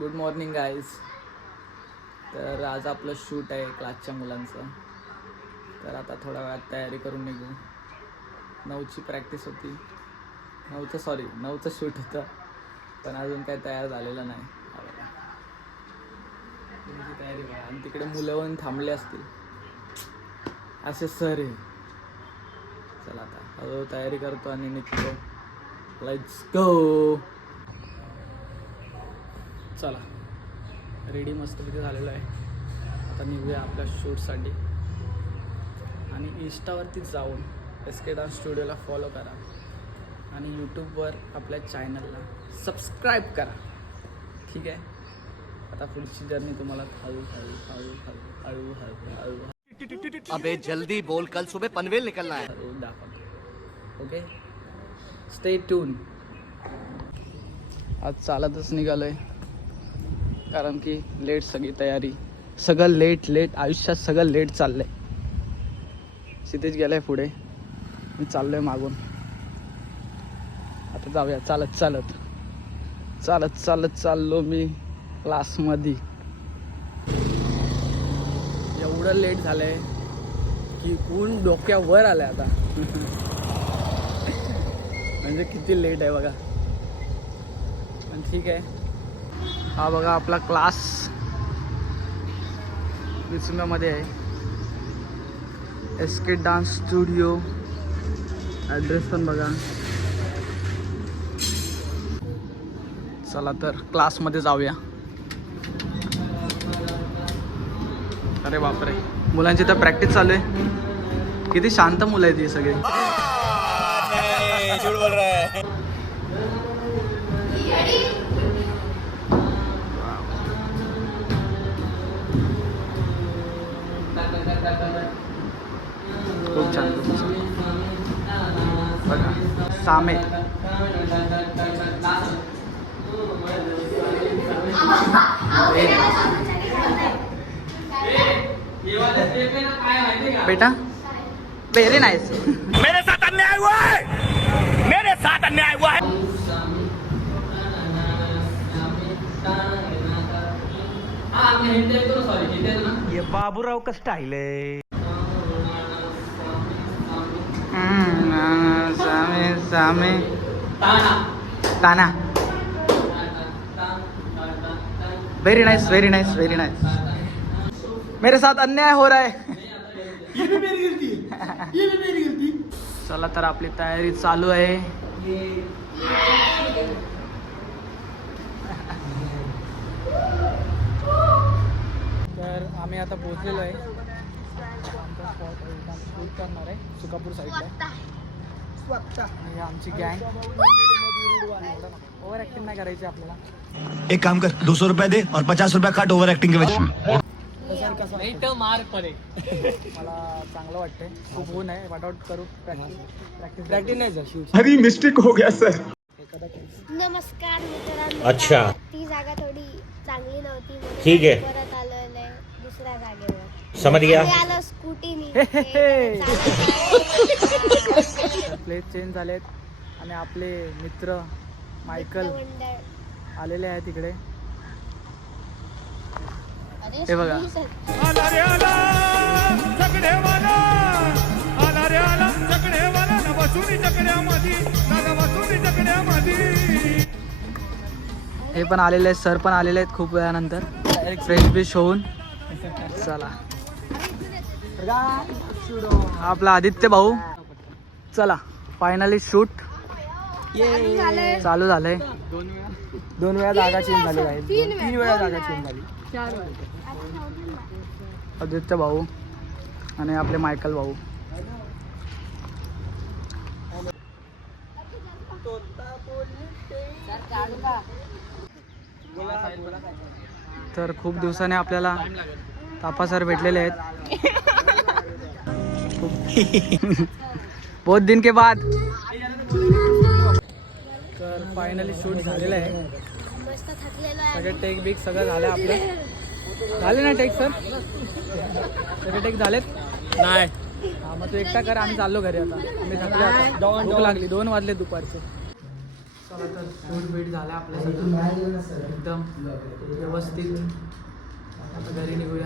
Good morning guys. तर आज आपलं शूट आहे क्लासच्या मुलांचं. तर आता थोड्या वेळात तयारी करून निघू. 9ची प्रॅक्टिस होती, 9चं शूट होतं, पण अजून काही तयार झालेलं नाही. तुमची तयारी करा. आणि तिकडे मुलं येऊन थांबले असतील असे सर आहे. चला आता हळूहळू तयारी करतो आणि निघतो. Let's go. चला रेडी मस्तपैकी झालेलं आहे. आता निघूया आपल्या शूटसाठी. आणि इंस्टावरती जाऊन SK डान्स स्टुडिओला फॉलो करा आणि यूट्यूबवर आपल्या चॅनलला सबस्क्राईब करा. ठीक आहे. आता पुढची जर्नी तुम्हाला हळू अबे जल्दी बोल, कल सुबह पनवेल निकलना है. दाखवतो. Okay, stay tune. आज चालतच निघालोय कारण की लेट सगळी तयारी. सगळं लेट आयुष्यात सगळं लेट चाललंय. सिद्धेश गेलाय पुढे, मी चाललोय मागून. आता जाऊया चालत चाललो मी क्लासमध्ये. एवढं लेट झालंय की ऊन डोक्यावर आलंय आता. म्हणजे किती लेट आहे बघा. पण ठीक आहे. हा बघा आपला क्लास विचुंगामध्ये आहे. SK dance studio. ॲड्रेस पण बघा. चला तर क्लासमध्ये जाऊया. अरे बापरे, मुलांची तर प्रॅक्टिस चालू आहे. किती शांत मुलं आहेत ही सगळी. खूप छान बघा. सामे बेटा, व्हेरी नाइस. मेरे साथ अन्याय हुआ है. ये बाबूराव का स्टाईल आहे. सामे ताना. Very nice. मेरे साथ अन्याय हो रहा है. ये भी मेरी गलती. चला तर आपली तयारी चालू आहे. तर आम्ही आता पोहोचलेलो आहे. आमचा स्पॉट शूट करणार आहे सुकापूर साईडला. आणि आमची गँग. ओव्हर ॲक्टिंग नाही करायची आपल्याला. एक काम कर, 200 रुपये दे और 50 रुपये काट ओवर एक्टिंग के वजह. मार पडे. मला चांगलं वाटतंय. खूप ऊन आहे. वॉट आउट करू. प्रॅक्टिस नाही सर. शूट. अरे मिस्टेक हो गया सर. नमस्कार मित्रांनो. अच्छा, ती जागा थोडी चांगली नव्हती म्हणून ठीक आहे. परत आलोय दुसऱ्या जागेवर. समझ गया. आम्ही आलो स्कूटीनी. प्लेस चेंज झालेत आणि आपले मित्र मायकल आलेले आहेत तिकडे. हे बघा. हे पण आलेले आहेत. सर पण आलेले आहेत खूप वेळानंतर फ्रेश बिश होऊन. चला आपला आदित्य भाऊ. चला फायनली शूट चालू झालंय. दोन वेळा जागा चेंज झाली आहे. 3 वेळा जागा चेंज झाली. आदित्य भाऊ आणि आपले मायकल भाऊ. तर खूप दिवसाने आपल्याला तापा सर भेटलेले आहेत. बहुत दिन के बाद. तर फायनली शूट झालेलं आहे. मस्त थकलेलो आहे. सगळे टेक बिक सगळं झालं आपलं. झाले ना टेक सर? सगळे टेक झालेत? नाही. हा मग तू एकटा कर. आम्ही चाललो घरी आता. आम्ही थकले आता. भूक लागली. 2 वाजले दुपारचे. चला तर शूट बीट झालं आपलं सगळं एकदम व्यवस्थित. आता घरी निघूया.